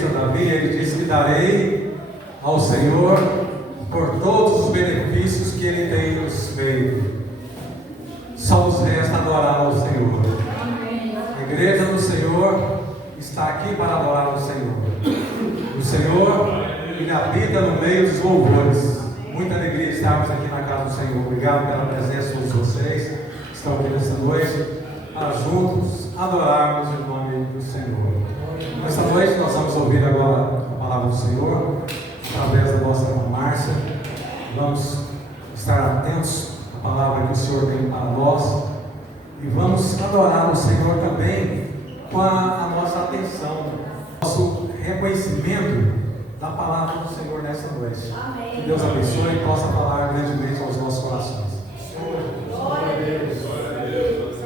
salmista Davi, ele disse que darei ao Senhor por todos os benefícios que Ele tem nos feito. Só nos resta adorar ao Senhor. A igreja do Senhor está aqui para adorar ao Senhor. O Senhor, Ele habita no meio dos louvores. Muita alegria estarmos aqui na casa do Senhor. Obrigado pela presença de vocês que estão aqui nessa noite, para juntos adorarmos o nome do Senhor. Nessa noite nós vamos ouvir agora a palavra do Senhor, através da nossa irmã Márcia. Vamos estar atentos à palavra que o Senhor tem para nós e vamos adorar o Senhor também com a nossa atenção, nosso reconhecimento da palavra do Senhor nessa noite. Amém. Que Deus abençoe e possa falar grandemente aos nossos corações. Glória a Deus. Glória a Deus.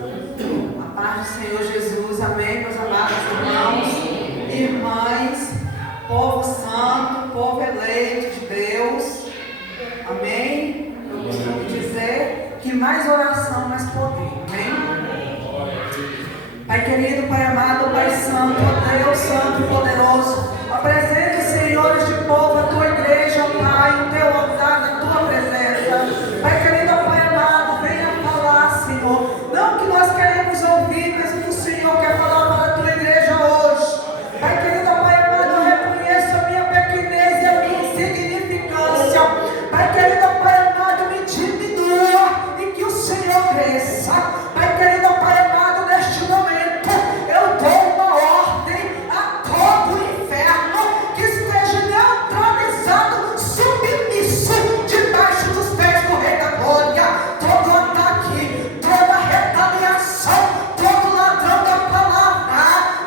A paz do Senhor Jesus. Amém, meus amados irmãos, irmãs, povo santo, povo eleito de Deus. Amém. Eu costumo dizer que mais oração, mais poder. Amém. Pai querido, Pai amado, Pai santo, ó Deus santo e poderoso, apresente, Senhor, este povo, a tua igreja, Pai, o teu altar, a tua presença. Pai querido, Pai amado, venha falar, Senhor. Não que nós queremos ouvir, mas que o Senhor quer falar para a tua igreja hoje. Pai querido, Pai amado, eu reconheço a minha pequenez e a minha insignificância. Pai querido, Pai amado, me diminua e que o Senhor cresça. Pai querido, Pai amado, neste momento eu dou uma ordem a todo o inferno que esteja neutralizado, submisso, debaixo dos pés do Rei da Glória. Todo ataque, toda retaliação, todo ladrão da palavra,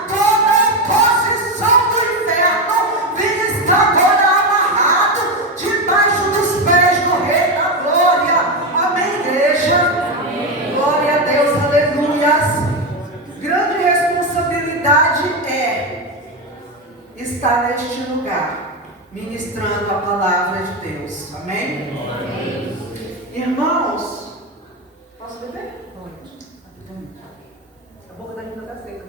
toda oposição do inferno, vem estar agora amarrado debaixo dos pés do Rei da Glória. Amém, igreja? Amém. Glória a Deus, aleluias. Grande responsabilidade é estar neste lugar, ministrando a palavra de Deus. Amém? Amém. Irmãos, posso beber? Pode. A boca da menina está seca.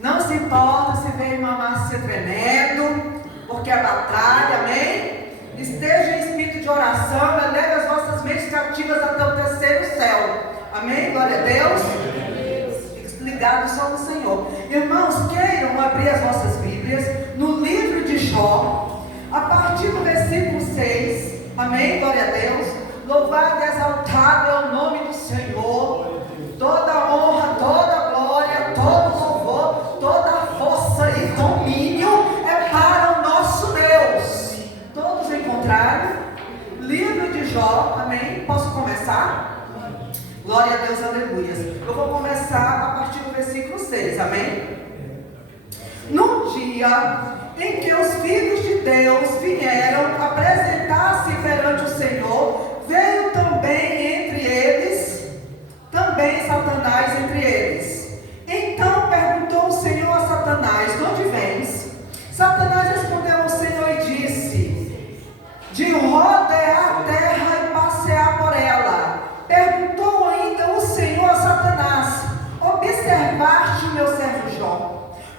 Não se importa se vê a irmã Márcia tremendo, porque é batalha, amém? Esteja em espírito de oração, eleve as vossas mentes cativas até o terceiro céu. Amém? Glória a Deus. Fique ligado só no Senhor. Irmãos, queiram abrir as vossas Bíblias no livro de Jó, a partir do versículo 6. Amém? Glória a Deus. Louvado e exaltado é o nome do Senhor. Toda honra, toda glória, todo louvor, toda força e domínio é para o nosso Deus. Todos encontraram? Livro de Jó, amém? Posso começar? Glória a Deus, aleluias. Eu vou começar a partir do versículo 6, amém? No dia em que os filhos de Deus vieram apresentar-se perante o Senhor, veio também entre eles, também Satanás entre eles. Então perguntou o Senhor a Satanás: de onde vens? Satanás respondeu ao Senhor e disse: de rodear a terra e passear por ela. Perguntou ainda o Senhor a Satanás: observaste o meu servo Jó?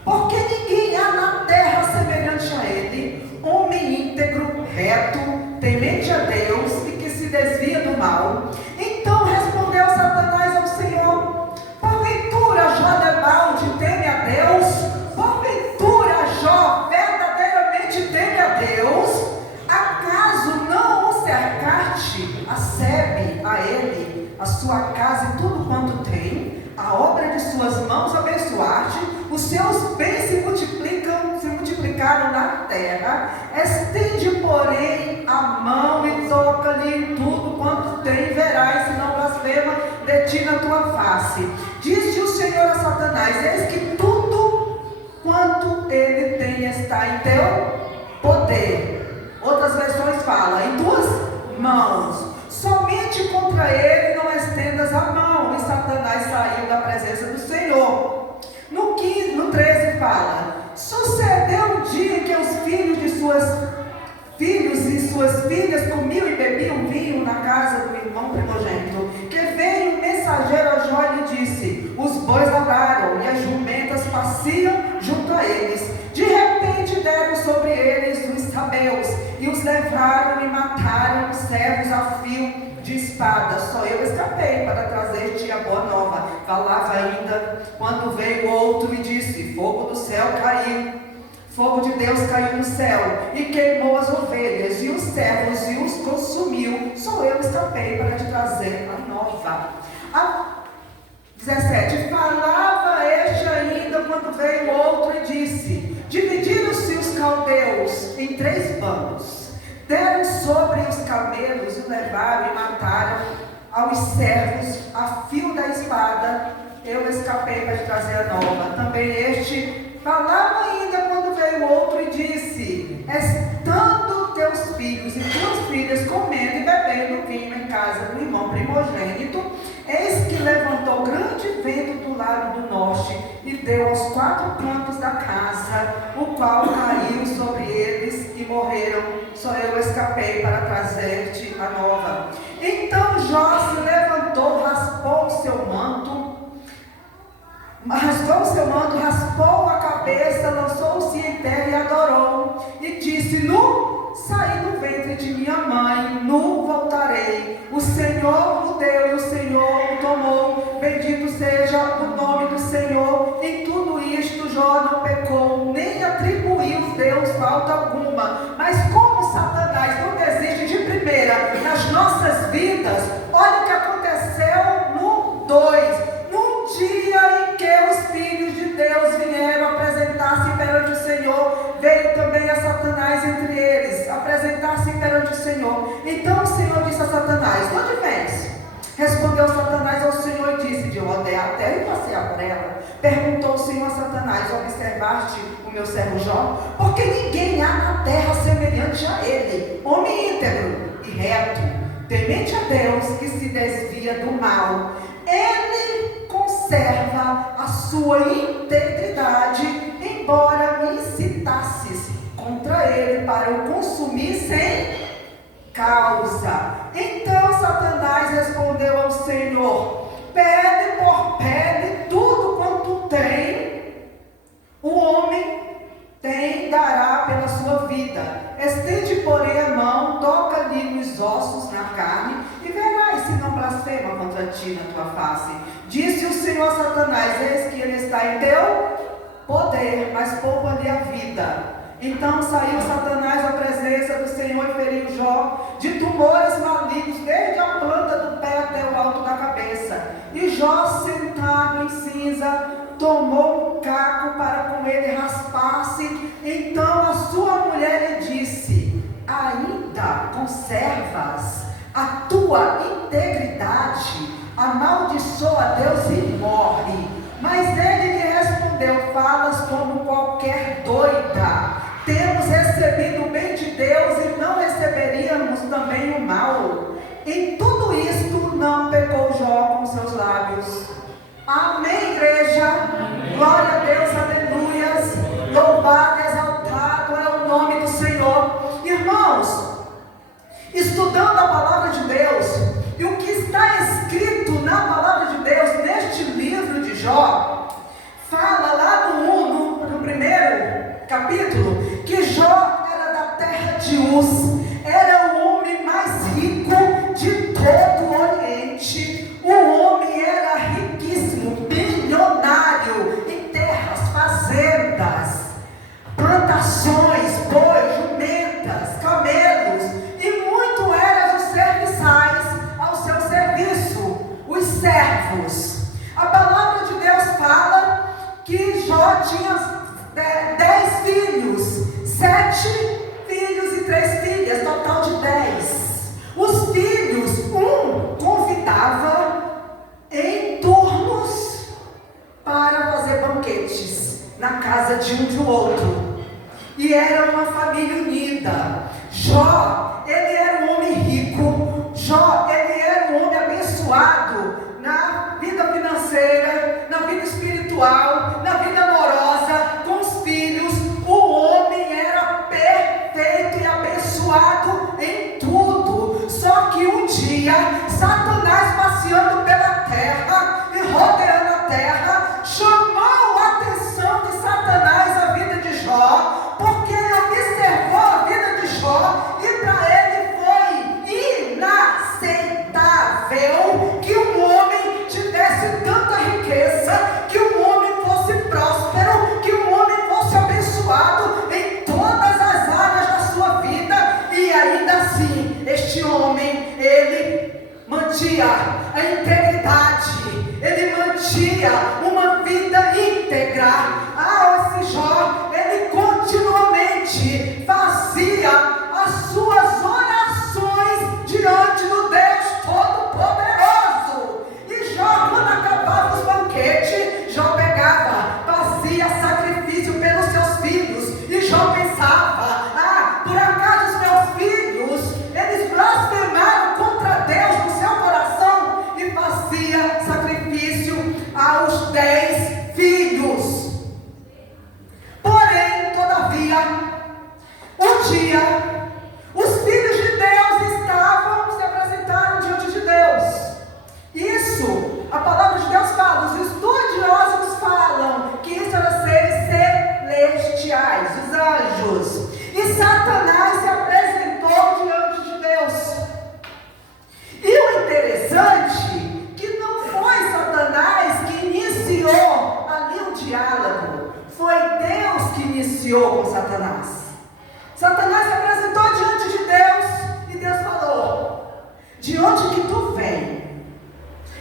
Porque ninguém há na terra semelhante a ele, homem íntegro, reto, temente a Deus e que se desvia do mal. Então respondeu Satanás ao Senhor: porventura Jó debalde teme a Deus? Porventura Jó verdadeiramente teme a Deus? Acaso não o cercaste, acebe a ele, a sua casa e tudo quanto tem, a obra de suas mãos abençoaste, os seus bens se multiplicaram na terra. Estende, porém, a mão e toca-lhe tudo quanto tem, verás, se não blasfema de ti na tua face. Disse o Senhor a Satanás: eis que tudo quanto ele tem está em teu poder. Outras versões falam: em tuas mãos. Somente contra ele não estendas a mão. E Satanás saiu da presença do Senhor. No 13 fala: sucedeu um dia em que os filhos e suas filhas comiam e bebiam vinho na casa do irmão primogênito, que veio um mensageiro a Jó e lhe disse: os bois labraram e as jumentas paciam levaram e mataram os servos a fio de espada. Só eu escapei para trazer-te a boa nova. Falava ainda, quando veio outro e disse: fogo do céu caiu, fogo de Deus caiu no céu e queimou as ovelhas e os servos e os consumiu. Só eu escapei para te trazer a nova. 17. Falava este ainda quando veio outro e disse: dividiram-se os caldeus em 3 bandos, deram sobre os camelos e levaram e mataram aos servos a fio da espada. Eu escapei para te trazer a nova. Também este falava ainda quando veio outro e disse: estando teus filhos e tuas filhas comendo e bebendo vinho em casa do irmão primogênito, eis que levantou grande vento do lado do norte e deu aos 4 cantos da casa, o qual caiu sobre eles e morreram. Só eu escapei para trazer-te a nova. Então Jó se levantou, raspou o seu manto, raspou a cabeça, lançou-se em terra e adorou, e disse: nu saí do ventre de minha mãe, nu voltarei. O Senhor o deu e o Senhor o tomou. Bendito seja o nome do Senhor. Em tudo isto Jó não pecou, nem atribuiu a Deus falta alguma. Mas como Satanás não desiste de primeira nas nossas vidas, olha o que aconteceu no 2. Num dia em que os filhos de Deus vieram apresentar-se perante o Senhor, veio também a Satanás entre eles, apresentar-se perante o Senhor. Então o Senhor disse a Satanás: de onde vens? Respondeu Satanás ao Senhor e disse: de eu odeio a terra e passear por ela. Perguntou o Senhor a Satanás: observaste o meu servo Jó? Porque ninguém há na terra semelhante a ele, homem íntegro e reto, temente a Deus, que se desvia do mal. Ele conserva a sua integridade, embora me incitasses contra ele para o consumir sem causa. Então Satanás respondeu ao Senhor: pede por pede tudo quanto tem, o homem tem, dará pela sua vida. Estende, porém, a mão, toca-lhe os ossos na carne, e verás se não blasfema contra ti na tua face. Disse o Senhor a Satanás: eis que ele está em teu poder, mas poupa-lhe a vida. Então saiu Satanás da presença do Senhor e feriu Jó de tumores malignos, desde a planta do pé até o alto da cabeça. E Jó, sentado em cinza, tomou um caco para com ele raspar-se. Então a sua mulher lhe disse: ainda conservas a tua integridade? Amaldiçoa a Deus e morre. Mas ele lhe respondeu: falas como qualquer doida. Temos recebido o bem de Deus e não receberíamos também o mal. Em tudo isto não pecou Jó com seus lábios. Amém, igreja? Amém. Glória a Deus, aleluias. Louvado, exaltado é o nome do Senhor. Irmãos, estudando a palavra de Deus, e o que está escrito na palavra de Deus neste livro de Jó, fala lá no primeiro capítulo, que Jó era da terra de Uz, era o homem mais rico de todo o Oriente. O homem era riquíssimo, bilionário em terras, fazendas, plantações, bois, jumentas, camelos, e muito eram os serviçais ao seu serviço, os servos. A palavra de Deus fala que Jó tinha 10 filhos, 7 filhos e 3 filhas, total de 10. Os filhos, um convidava em turnos para fazer banquetes na casa de um do outro, e era uma família unida. Jó, ele era um homem rico. Jó, ele era um homem abençoado na vida financeira, na vida espiritual, na vida amorosa, com os filhos. O homem era perfeito e abençoado em tudo. Só que um dia, Satanás, passeando pela terra e rodeando a terra, chamou a atenção de Satanás à vida de Jó, porque ele observou a vida de Jó, e para a integridade, ele mantinha uma vida íntegra. Esse Jó, ele continuamente fazia as suas orações diante do Deus Todo-Poderoso. E Jó, quando acabava os banquetes, Jó pegava, fazia sacrifício pelos seus filhos. E Jó pensava: por acaso os meus filhos, eles blasfemaram contra Deus no seu coração? E fazia sacrifício aos 10 filhos. Porém, todavia, um dia, os filhos de Deus se apresentaram diante de Deus. Isso, a palavra de Deus fala, os estudiosos falam que isso era seres celestiais, os anjos. E Satanás se apresentou diante de Deus. E o interessante que não foi Satanás que iniciou ali o diálogo, foi Deus que iniciou com Satanás. Satanás se apresentou diante de Deus e Deus falou: de onde que tu vem?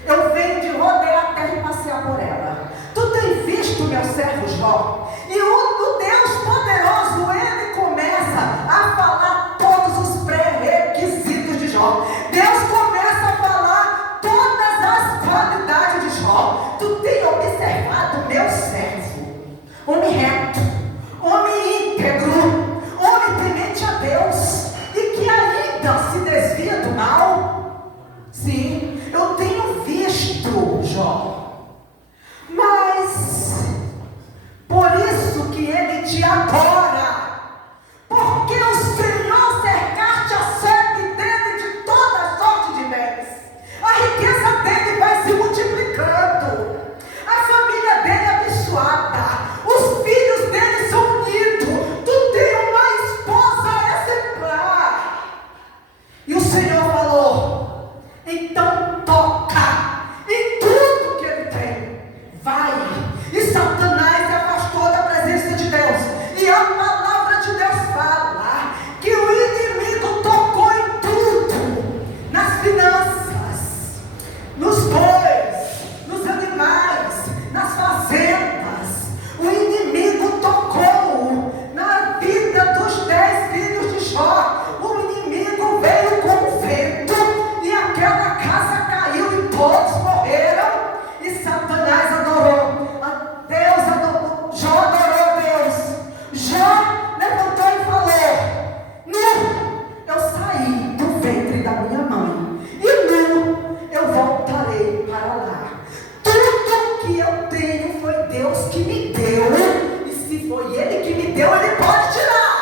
Eu venho de rodear a terra e passear por ela. Tu tem visto meu servo Jó? E o Deus poderoso, ele começa a falar todos os pré-requisitos de Jó. Deus começa a falar todas as qualidades de Jó. Tu tem observado meu servo, homem reto, homem íntegro, homem temente a Deus, e que ainda se desvia do mal? Sim, eu tenho visto Jó. Mas por isso que ele te adora, porque o Senhor cercaste a sede dele de toda sorte de bens. A riqueza dele vai se multiplicando, a família dele é abençoada, os filhos dele são unidos. Tu tem uma esposa exemplar. E o Senhor falou: então toca em tudo que ele tem, vai. E Satanás se afastou da presença de Deus. E a palavra de Deus fala que o inimigo tocou em tudo, nas finanças, nos bois, nos animais, nas fazendas. O inimigo tocou na vida dos 10 filhos de Jó. O inimigo veio com o vento e aquela casa caiu e todos morreram. E Satanás adorou Deus, Jó adorou a Deus. Jó levantou e falou: nu eu saí do ventre da minha mãe, e nu eu voltarei para lá. Tudo que eu tenho foi Deus que me deu, e se foi Ele que me deu, Ele pode tirar,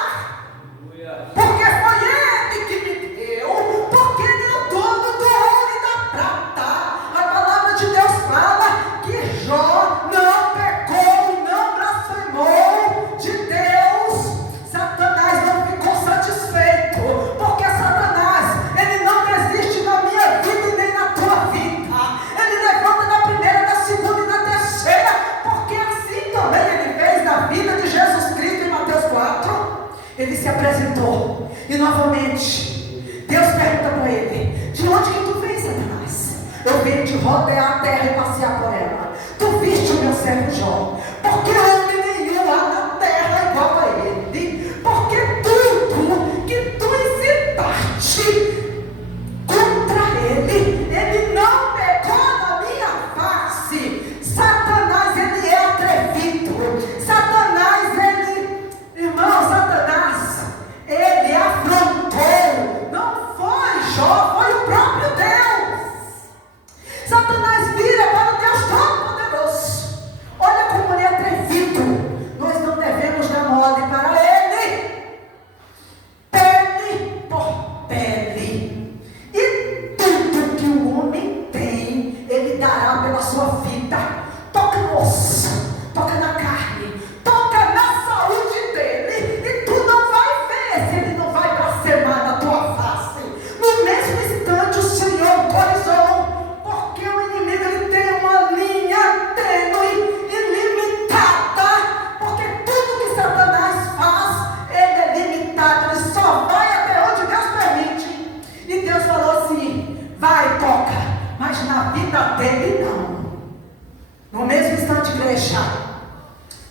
porque foi Ele que me deu, porque Ele é o dono do ouro e da prata. A palavra de Deus fala que Jó não pecou, não blasfemou de Deus. Satanás não ficou satisfeito, porque Satanás, ele não desiste na minha vida e nem na tua vida. Ele levanta na primeira, na segunda e na terceira, porque assim também ele fez na vida de Jesus Cristo em Mateus 4. Ele se apresentou e novamente Deus pergunta para ele: de onde que tu vem, Satanás? Eu venho de rodear a terra e passear por ela. Tu viste o meu servo Jó? Porque homem nenhum há na terra igual a ele. Porque tudo que tu incitaste contra ele, ele não pegou na minha face. Satanás, ele é atrevido. Satanás, ele, irmão, Satanás, ele afrontou. Não foi Jó, foi o próprio Deus. Satanás vira para o Deus Todo-Poderoso. Olha como ele é atrevido. Nós não devemos dar mole para ele. Pele por pele. E tudo que o homem tem, ele dará pela sua vida. Toca no osso, toca na carne, toca na saúde dele. E tu não vai ver se ele não vai blasfemar na tua face. No mesmo instante o Senhor autorizou, porque o inimigo, ele tem uma linha tênue e limitada, porque tudo que Satanás faz, ele é limitado, ele só vai até onde Deus permite. E Deus falou assim: vai, toca, mas na vida vida dele, não. No mesmo instante, igreja,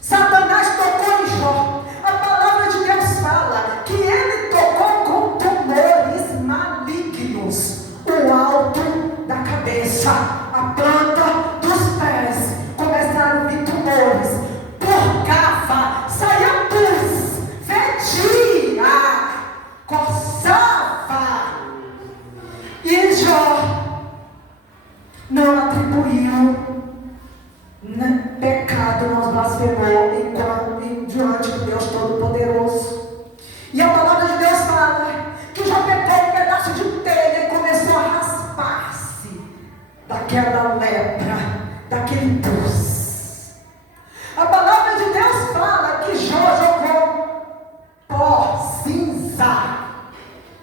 Satanás tocou em Jó. A palavra de Deus fala que ele tocou com tumores malignos, o alto da cabeça, a planta dos pés, começaram a vir tumores, porcava, saía pus, fedia, coçava. E Jó não atribuiu pecado, não blasfemou diante de Deus Todo-Poderoso. E a palavra de Deus fala que Jó pegou um pedaço de telha e começou a raspar-se daquela lepra, daquele pus. A palavra de Deus fala que Jó jogou pó, cinza,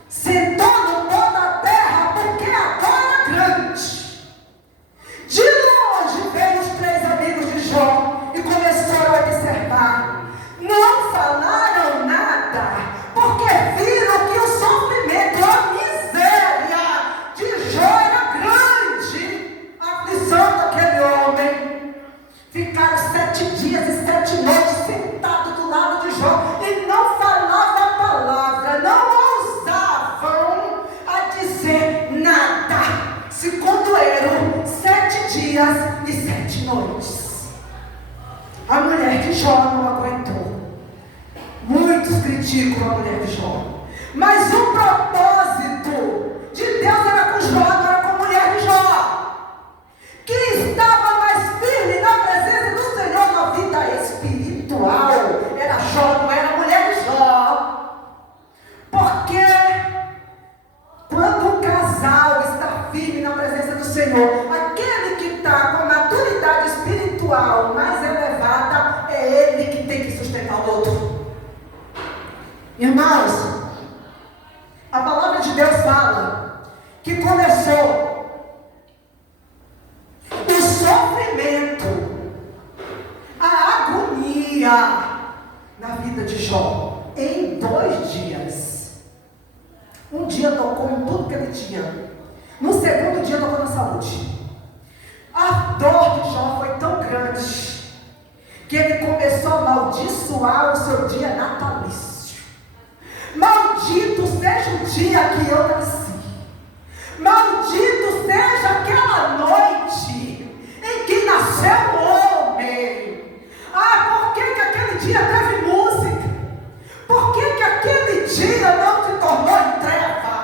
sentou no pó da terra, porque a dor era grande. De longe veio os 3 amigos de Jó e começaram a observar. Não falaram nada, porque viram que o sofrimento, a miséria de Jó era grande. A aflição daquele homem. Ficaram 7 dias e 7 noites sentados do lado de Jó e não falavam a palavra, não ousavam a dizer nada. Se condoeram 7 dias e 7 noites. A mulher de Jó não aguentou. Muitos criticam a mulher de Jó, mas o propósito de Deus era com Jó, não era com a mulher de Jó. Quem estava mais firme na presença do Senhor na vida espiritual era Jó, não era a mulher de Jó. Porque quando um casal está firme na presença do Senhor, aquele que está com a maturidade espiritual mais elevada, é ele que tem que sustentar o outro. Irmãos, a palavra de Deus fala que começou o sofrimento, a agonia na vida de Jó em 2 dias. Um dia tocou em tudo que ele tinha. No segundo dia tocou na saúde. A dor de Jó foi tão grande que ele começou a amaldiçoar o seu dia natalício. Maldito seja o dia que eu nasci. Maldito seja aquela noite em que nasceu o homem. Por que aquele dia teve música? Por que aquele dia não se tornou em treva?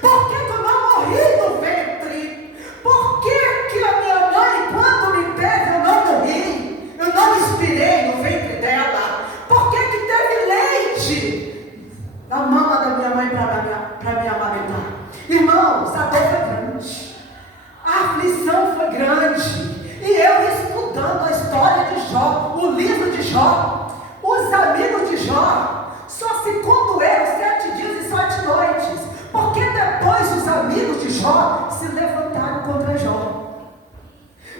Por que eu não morri no ventre? Por que a minha mãe, quando me teve, eu não morri? Eu não expirei no ventre dela? Por que teve leite da mama da minha mãe para me amamentar? Irmãos, a dor foi grande, a aflição foi grande. E eu estudando a história de Jó, o livro de Jó, os amigos de Jó só se condoeram 7 dias e 7 noites, porque depois os amigos de Jó se levantaram contra Jó.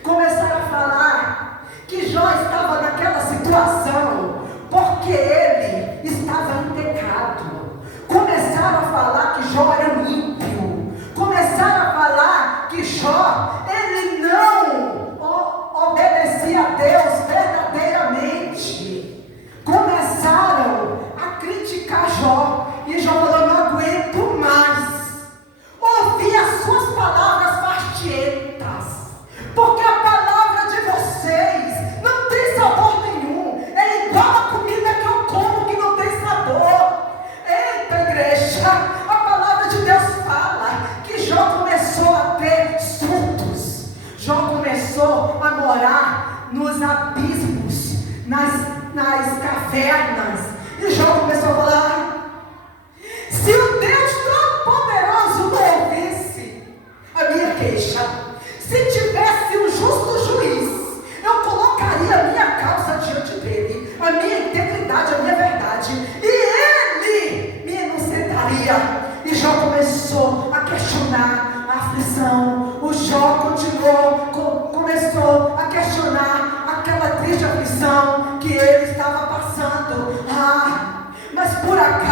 Começaram a falar que Jó estava naquela situação porque ele estava em pecado. Começaram a falar que Jó era um ímpio. Começaram a falar que Jó, ele não obedecia a Deus verdadeiramente. Começaram a criticar Jó. E Jó falou: não aguento mais ouvir as suas palavras fastietas, porque a palavra de vocês não tem sabor nenhum. É igual a comida que eu como, que não tem sabor. Eita, igreja, a palavra de Deus fala que Jó começou a ter surtos. Jó começou a morar nos abismos, nas cavernas. E Jó começou a falar: se o Deus Todo-Poderoso não ouvisse a minha queixa, se tivesse um justo juiz, eu colocaria a minha causa diante dele, a minha integridade, a minha verdade, e ele me inocentaria. E Jó começou a questionar a aflição. O Jó começou a questionar aquela triste aflição que ele estava passando. Mas por acaso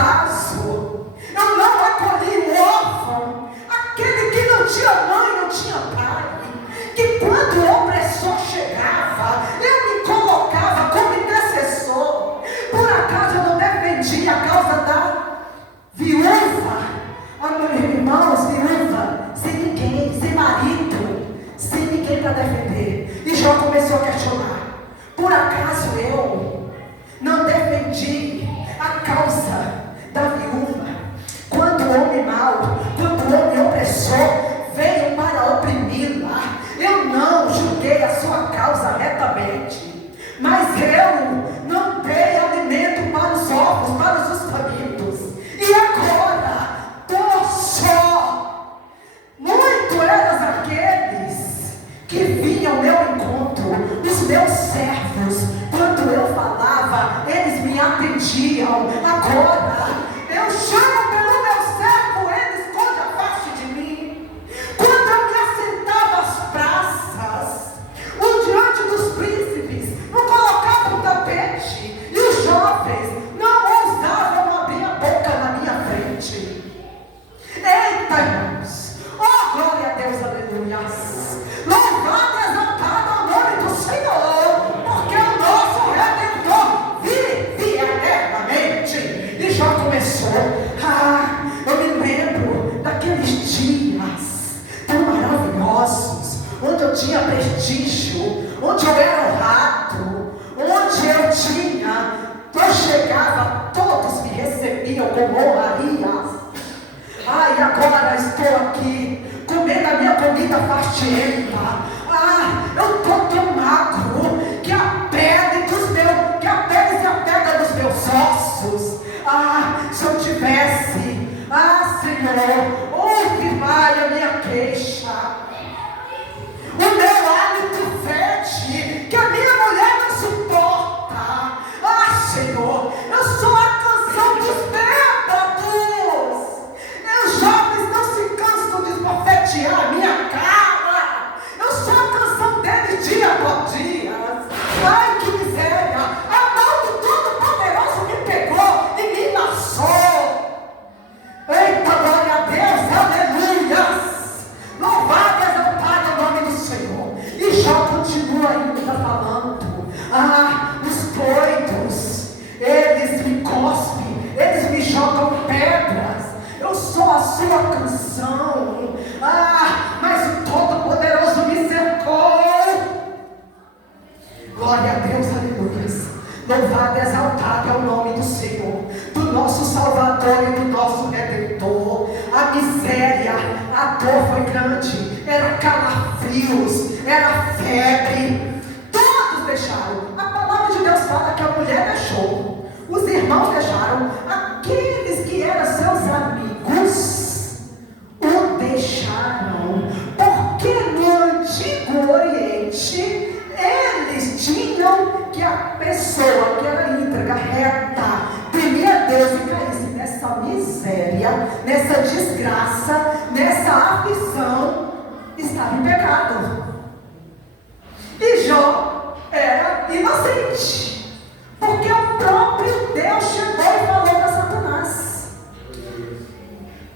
ninguém para defender. E Jó começou a questionar: por acaso eu não defendi a causa da viúva, quando o homem mau, quando o homem opressor veio para oprimi-la? Eu não julguei a sua causa retamente, mas eu não dei alimento para os órfãos, para os famintos. E agora, por só, muito eras aqueles que vinham ao meu encontro, os meus servos. Quando eu falava, eles me atendiam. Agora, eu chamo pelo meu servo, ele esconde a face de mim. Quando eu me assentava às praças, diante dos príncipes, não colocava um tapete, e os jovens não ousavam abrir a boca na minha frente. Eita, irmãos! Oh, glória a Deus, aleluia! Louvado e exaltado ao nome do Senhor, porque o nosso Redentor vive eternamente. E já começou. Eu me lembro daqueles dias tão maravilhosos, onde eu tinha prestígio, onde eu era honrado, onde eu chegava, todos me recebiam com honraria. E agora estou aqui, comendo a minha comida fastienta. Eu estou tão magro, que a pele se apega dos meus ossos. Se eu tivesse, Senhor, ouve, Pai, a minha queixa. O meu hálito fede, que a minha mulher não suporta. Senhor, eu sou a canção dos bêbados. Os jovens não se cansam de profetizar a minha cara. Eu sou a canção deles dia após dia. Ai, que miséria. A mão do Todo-Poderoso me pegou e me laçou. Eita, glória a Deus, aleluia. Louvado e exaltado o nome do Senhor. E Jó continua ainda falando. Os doidos, eles me cospem, eles me jogam pedras. Eu sou a sua canção. Mas o Todo-Poderoso me cercou. Glória a Deus, aleluia. Louvado e exaltado é o nome do Senhor, do nosso Salvador e do nosso Redentor. A miséria, a dor foi grande, era calafrios, era febre. Todos deixaram. A palavra de Deus fala que a mulher deixou, os irmãos deixaram, aqueles que eram seus amigos o deixaram, porque no Antigo Oriente eles tinham que a pessoa que era íntegra, reta, temia Deus e caísse nessa miséria, nessa desgraça, nessa aflição, estava em pecado. E Jó era inocente, porque o próprio Deus chegou e falou para Satanás: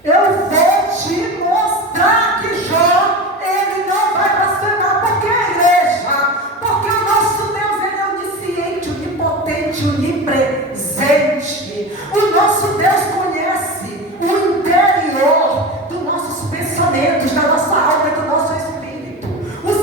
eu vou te mostrar que Jó, ele não vai blasfemar. Porque a igreja, porque o nosso Deus, ele é onisciente, onipotente, onipresente. O nosso Deus conhece o interior dos nossos pensamentos, da nossa alma e do nosso espírito. O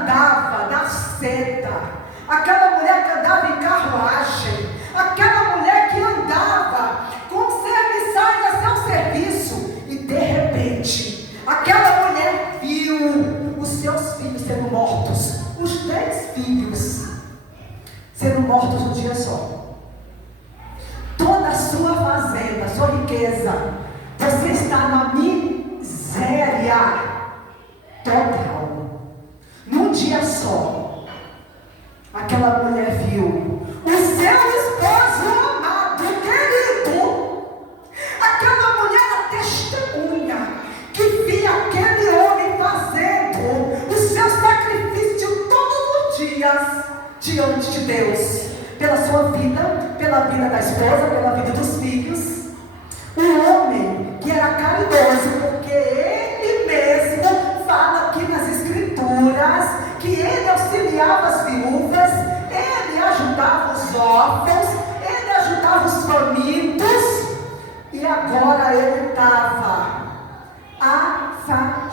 andava na seta, aquela mulher que andava em carruagem, aquela mulher que andava com serviçais a seu serviço, e de repente, aquela mulher viu os seus filhos sendo mortos, os 10 filhos sendo mortos um dia só. Toda a sua fazenda, sua riqueza, você está na miséria total. Num dia só, aquela mulher viu o seu esposo amado, querido. Aquela mulher era testemunha que via aquele homem fazendo o seu sacrifício todos os dias diante de Deus, pela sua vida, pela vida da esposa, pela vida dos filhos. Um homem que era caridoso, porque ele mesmo fala aqui nas escrituras que ele auxiliava as viúvas, ele ajudava os órfãos, ele ajudava os famintos, e agora ele estava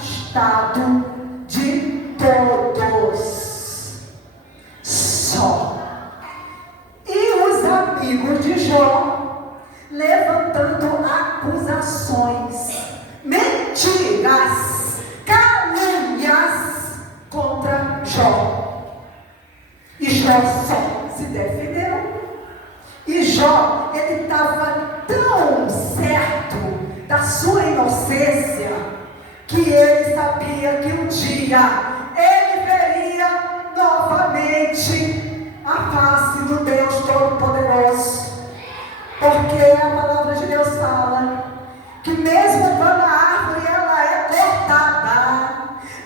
afastado de todos, só. E os amigos de Jó levantando acusações, mentiras, calúnias contra Jó. E Jó só se defendeu. E Jó, ele estava tão certo da sua inocência, que ele sabia que um dia ele veria novamente a face do Deus Todo-Poderoso. Porque a palavra de Deus fala que mesmo quando a árvore ela é cortada,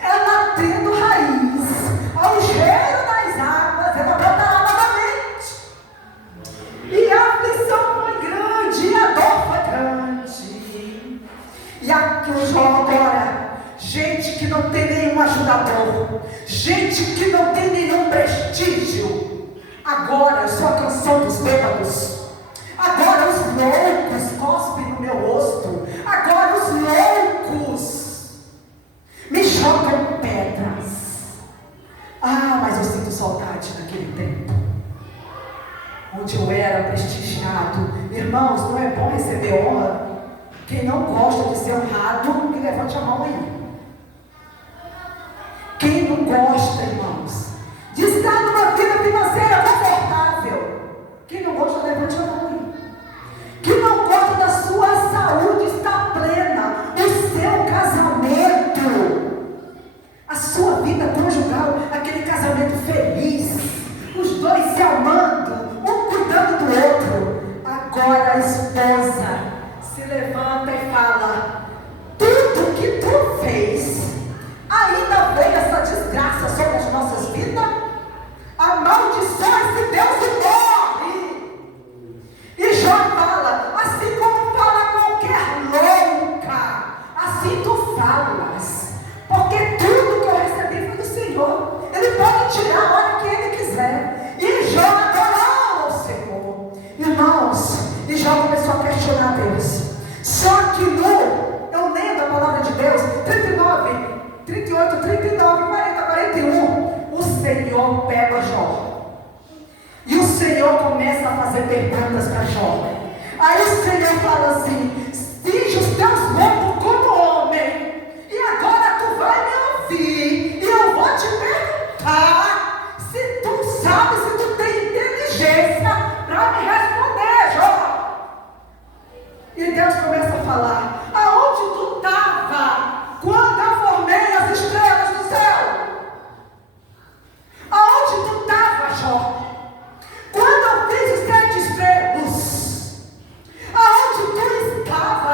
ela tendo raiz, ao cheiro das águas, ela brotará novamente. E a aflição foi grande, e a dor foi grande. E aqui o Jó agora, gente que não tem nenhum ajudador, gente que não tem nenhum prestígio. Agora eu sou a canção dos bêbados. Agora os loucos cospem no meu rosto. Agora os loucos me jogam pedras. Ah, mas eu sinto saudade daquele tempo onde eu era prestigiado. Irmãos, não é bom receber honra? Quem não gosta de ser honrado, me levante a mão aí. Quem não gosta, irmãos, de estar numa vida financeira confortável? Quem não gosta, levante a mão aí. Que não gosta da sua saúde estar plena, o seu casamento, a sua vida conjugal, aquele casamento feliz, os dois se amando, um cuidando do outro. Agora a esposa se levanta e fala: tudo que tu fez, ainda veio essa desgraça sobre as nossas vidas? Amaldiçoa esse Deus e morre. E Jó fala, assim como fala qualquer louca, assim tu falas, porque tudo que eu recebi foi do Senhor. Ele pode tirar a hora que Ele quiser. E Jó adorou ao Senhor, irmãos. E Jó começou a questionar Deus. Só que eu lendo a palavra de Deus, 38, 39, 40, 41, o Senhor pega Jó. E o Senhor começa a fazer perguntas para Jó. Aí o Senhor fala assim: cinge os teus lombos como homem, e agora tu vai me ouvir, e eu vou te perguntar se tu sabe, se tu tem inteligência para me responder, Jó. E Deus começa a falar: aonde tu estava quando eu formei as estrelas do céu? Aonde tu estava, Jó? Quando eu fiz os 7 estrelas, aonde tu estava,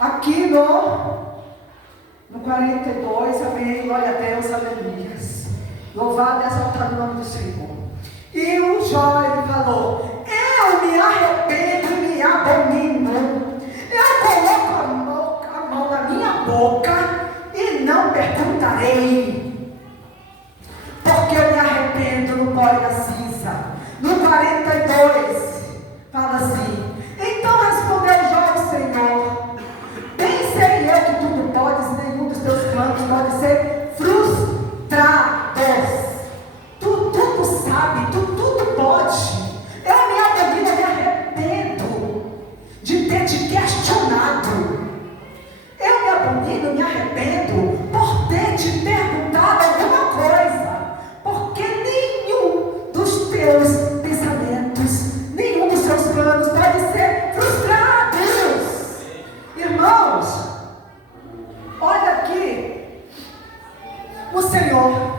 aqui no 42, amém, glória a Deus, aleluia. Louvado e exaltado o nome do Senhor. E o Jó, ele falou: eu me arrependo e me abomino. Eu coloco a mão na minha boca e não perguntarei, porque eu me arrependo no pó e na cinza. No 42, fala assim: então respondeu Jó ao Senhor: bem sei eu que tudo podes, e nenhum dos teus planos pode ser frustrado. Tu tudo sabe, tu tudo pode. Eu me abomino, eu me arrependo de ter te questionado. Eu me abomino, me arrependo por ter te perguntado alguma coisa, porque nenhum dos teus pensamentos, nenhum dos seus planos pode ser frustrados. Irmãos, olha aqui, o Senhor,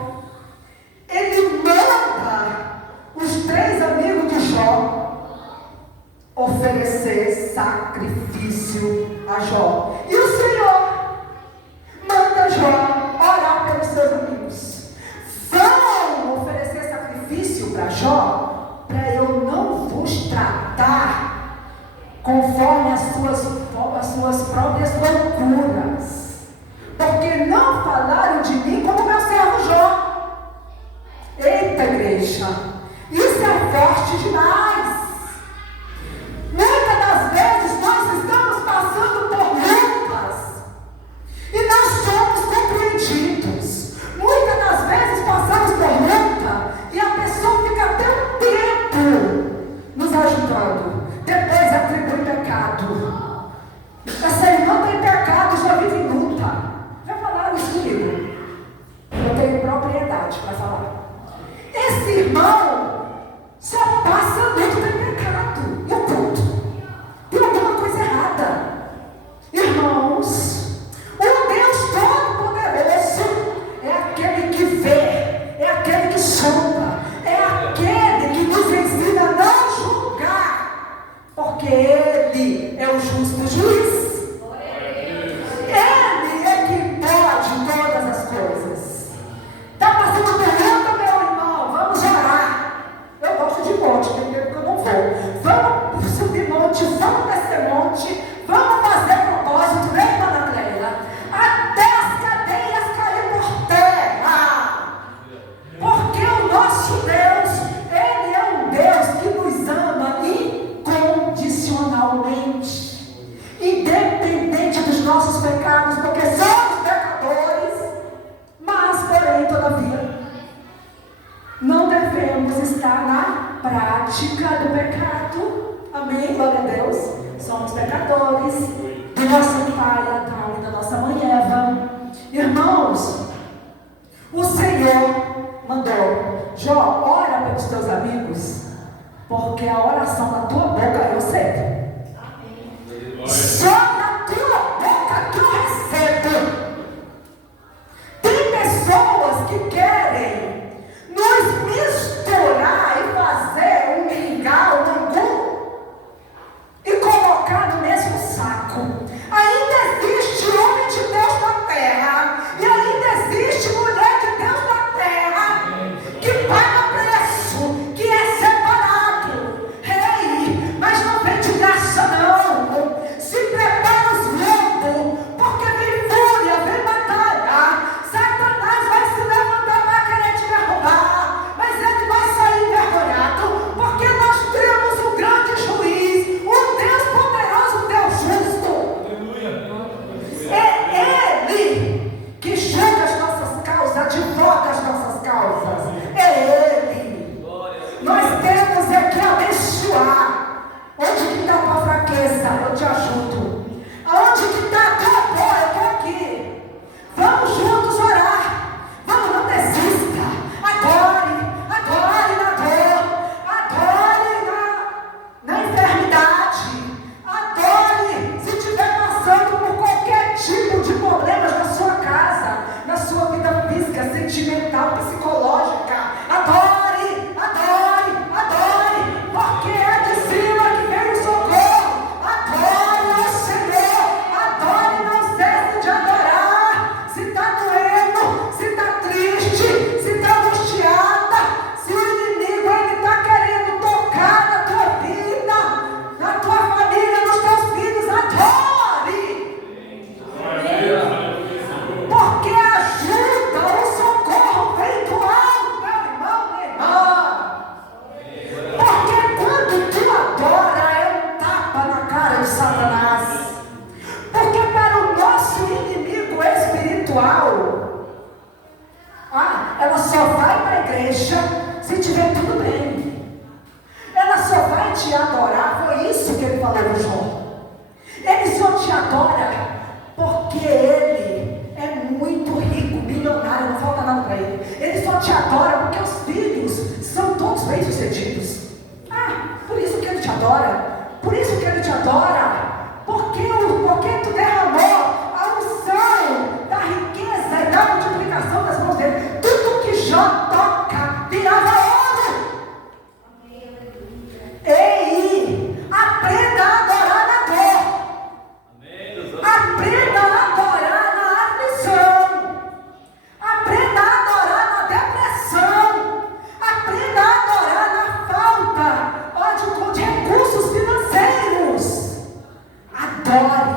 Ele manda os 3 amigos de Jó oferecer sacrifício a Jó. E o Senhor manda Jó orar pelos seus amigos. Vão oferecer sacrifício para Jó, para eu não vos tratar conforme as suas próprias loucuras, porque não falaram de mim como meu servo Jó. Eita, igreja, isso é forte demais. Muitas das vezes nós estamos passando por lutas e nós somos compreendidos. Muitas das vezes passamos por luta e a pessoa fica até um tempo nos ajudando, depois atribui pecado. Essa irmã tem pecado, já vive em luta. Já falaram isso comigo? Eu tenho propriedade para falar. Esse irmão só passa dentro do pecado. E o ponto? Tem alguma coisa errada. Irmãos, o Deus Todo-Poderoso é aquele que vê, é aquele que sonda, é aquele que nos ensina a não julgar, porque Ele é o justo juiz. Ele é que pode todas as coisas. Está passando por luta, meu irmão? Vamos orar. Eu gosto de monte, tem tempo que eu não vou. Vamos subir monte, vamos descer monte, vamos fazer propósito, né, irmã Cleila? Até as cadeias caírem por terra. Porque o nosso Deus, Ele é um Deus que nos ama incondicionalmente, independente dos nossos pecados, porque somos pecadores, mas, porém, todavia, não devemos estar na prática do pecado. Amém? Glória a Deus. Somos pecadores do nosso pai Adão e da nossa mãe Eva. Irmãos, o Senhor mandou: Jó, ora pelos teus amigos, porque a oração da tua boca eu recebo. Só da tua boca que eu recebo. Tem pessoas que querem nos misturar e fazer um mingau, um angu, e colocar no mesmo saco. Ainda existe homem de Deus na terra, e ainda existe mulher de Deus na terra, que paga preço, que é separado. Ei, mas não vem de graça não. Se prepara os lobos, porque vem fúria, vem batalha. Satanás vai se levantar para querer te derrubar, mas ele vai sair envergonhado, porque nós temos um grande juiz, um Deus poderoso, um Deus justo. É Ele que julga as nossas causas, advoga as nossas causas. É Ele. Nós temos é que abençoar. Onde que está a tua fraqueza? Eu te ajudo. Aonde que está a tua dor? Eu estou aqui. Vamos juntos orar. Vamos, não desista. Adore na dor. Adore na enfermidade. Adore se estiver passando por qualquer tipo de problemas na sua casa, na sua vida física, sentimental, psicológica. Adore. Porque é de cima que vem o socorro. Adore ao Senhor. Adore espiritual, ela só vai para a igreja se tiver tudo bem. Ela só vai te adorar, foi isso que ele falou no Jó. Ele só te adora porque ele é muito rico, milionário, não falta nada para ele. Ele só te adora porque os filhos são todos bem-sucedidos. Por isso que ele te adora. Por isso que ele te adora. Porque tu derramou a unção da riqueza e da multiplicação das mãos dele. Tudo que Jó toca virava ouro. Ei, aprenda a adorar na dor. Aprenda a adorar na aflição. Aprenda a adorar na depressão. Aprenda a adorar na falta de recursos financeiros. Adore.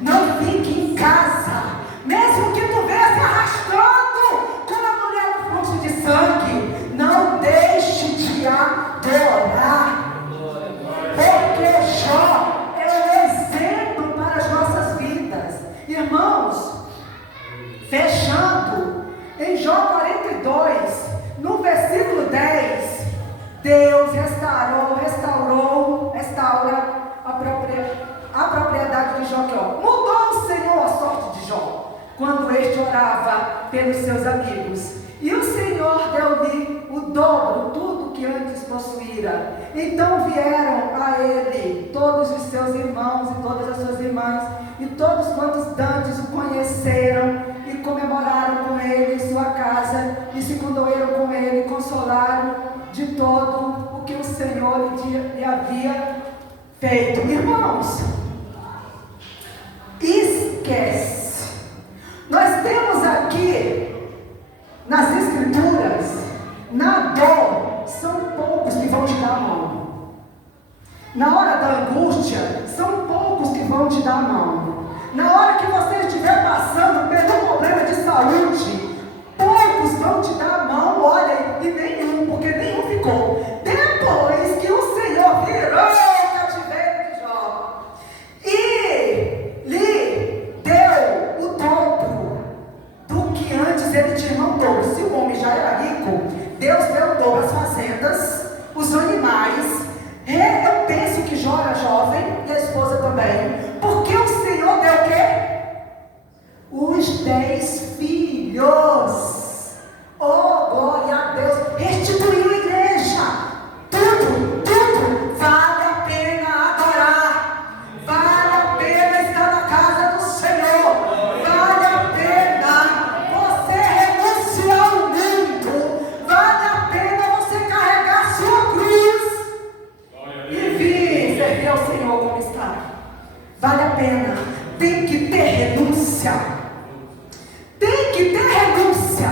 Não fique em casa. Mesmo que tu venha se arrastando como a mulher no fluxo de sangue, não deixe de adorar. Porque Jó é um exemplo para as nossas vidas. Irmãos, fechando, em Jó 42, no versículo 10, Deus restaura a propriedade de Jó. Mudou o Senhor a sorte de Jó, quando este orava pelos seus amigos. E o Senhor deu-lhe o dobro, tudo que antes possuíra. Então vieram a ele todos os seus irmãos e todas as suas irmãs, e todos quantos dantes o conheceram, e comemoraram com ele em sua casa, e se condoeram com ele, e consolaram de todo o que o Senhor lhe havia feito. Irmãos, esquece. Nós temos aqui nas Escrituras, na dor, são poucos que vão te dar a mão. Na hora da angústia, são poucos que vão te dar a mão. Na hora que você estiver passando por um problema de saúde, poucos vão te dar a mão, olha, e nenhum, porque nenhum ficou. Depois que o Senhor virou o cativeiro de Jó e lhe deu o dobro do que antes ele tinha um dobro. Se o homem já era rico, Deus deu o dobro às fazendas, os animais. Eu penso que Jó era jovem e a esposa também, porque o Senhor deu o quê? Os 10 filhos. Oh, glória a Deus. Restituiu a igreja. Tudo vale a pena adorar. Vale a pena estar na casa do Senhor. Vale a pena você renunciar ao mundo. Vale a pena você carregar sua cruz e vir servir ao Senhor como está. Vale a pena. Tem que ter renúncia. Tem que ter renúncia.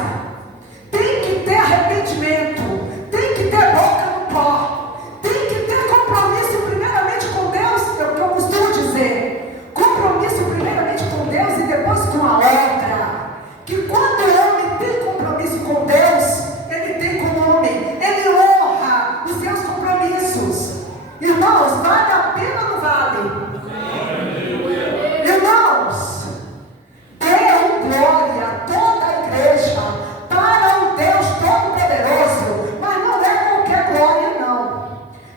Tem que ter arrependimento. Tem que ter boca no pó. Tem que ter compromisso primeiramente com Deus. É o que eu costumo dizer. Compromisso primeiramente com Deus e depois com a obra. Que quando o homem tem compromisso com Deus, ele tem como homem, ele honra os seus compromissos. Irmãos, vale a pena ou não vale? Irmãos, dê glória a toda a igreja para o Deus Todo-Poderoso, mas não é qualquer glória, não.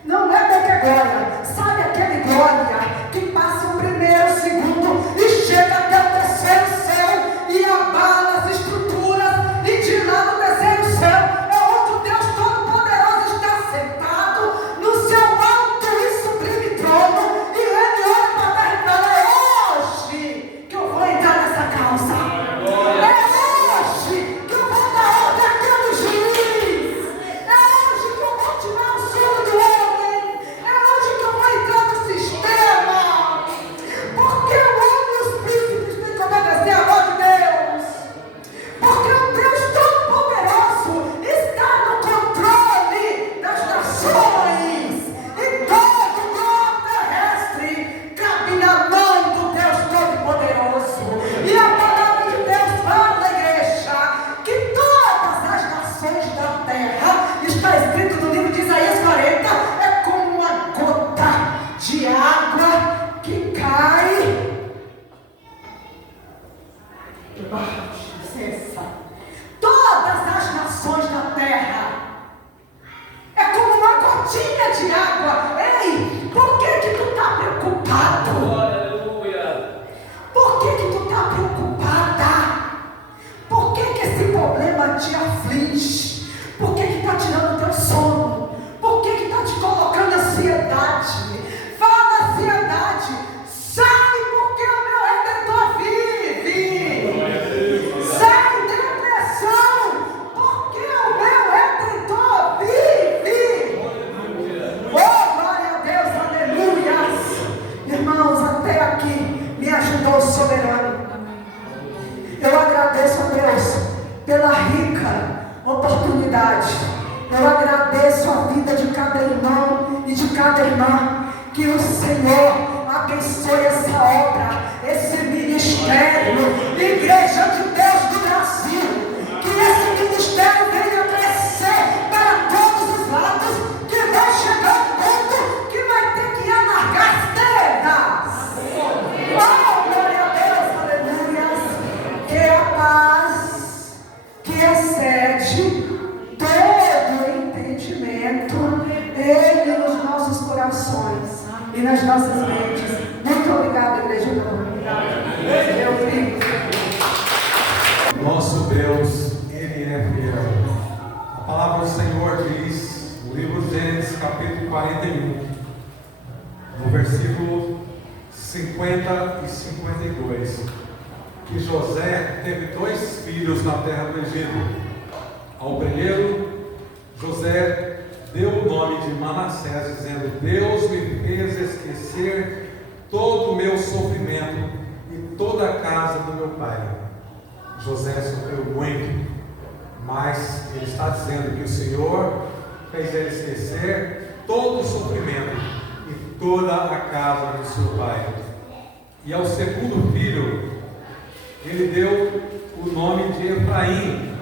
Não é qualquer glória. Sabe aquele glória que passa o primeiro, o segundo e chega até o terceiro céu e abala as estruturas, e de lá no terceiro céu é onde o Deus Todo-Poderoso está sentado no seu alto e sublime trono, e ele olha para a terra e fala: é hoje que eu vou entrar nessa calça. É hoje que eu vou dar ordem àquele juiz. É hoje que eu vou tirar o sono do homem. É hoje que eu vou entrar no sistema. Porque o homem e os príncipes têm que obedecer a voz de Deus. Porque o Deus Todo-Poderoso está no controle das nações. E todo o globo terrestre cabe na mão do Deus Todo-Poderoso. E a palavra de Deus fala na igreja que todas as nações da terra, está escrito no livro de Isaías 40, é como uma gota de água que cai debaixo pela rica oportunidade. Eu agradeço a vida de cada irmão e de cada irmã. Que o Senhor abençoe essa obra, esse ministério, Igreja de Deus do Brasil. Que esse ministério venha crescer para todos os lados. Que vai chegar um ponto que vai ter que alargar as tendas. Oh, glória a Deus, aleluia. Que a paz que excede todo entendimento entre nos nossos corações e nas nossas mentes. Muito obrigada, Igreja, pela oportunidade. Eu creio. Nosso Deus, Ele é fiel. A palavra do Senhor diz, no livro de Gênesis, capítulo 41, no versículo 50 e 52, que José teve 2 filhos na terra do Egito. Ao primeiro, José deu o nome de Manassés, dizendo: Deus me fez esquecer todo o meu sofrimento e toda a casa do meu pai. José sofreu muito, mas ele está dizendo que o Senhor fez ele esquecer todo o sofrimento e toda a casa do seu pai. E ao segundo filho, ele deu o nome de Efraim,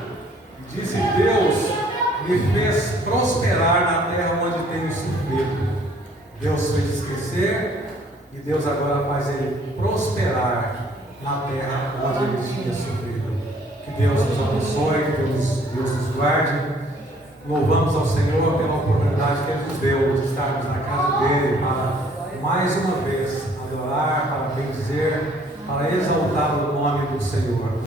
e disse: Deus me fez prosperar na terra onde tenho sofrido. Deus fez esquecer e Deus agora faz ele prosperar na terra onde ele tinha sofrido. Que Deus nos abençoe, que Deus nos guarde. Louvamos ao Senhor pela oportunidade que Ele nos deu de estarmos na casa dele para mais uma vez adorar, para bendizer, para exaltar o nome do Senhor.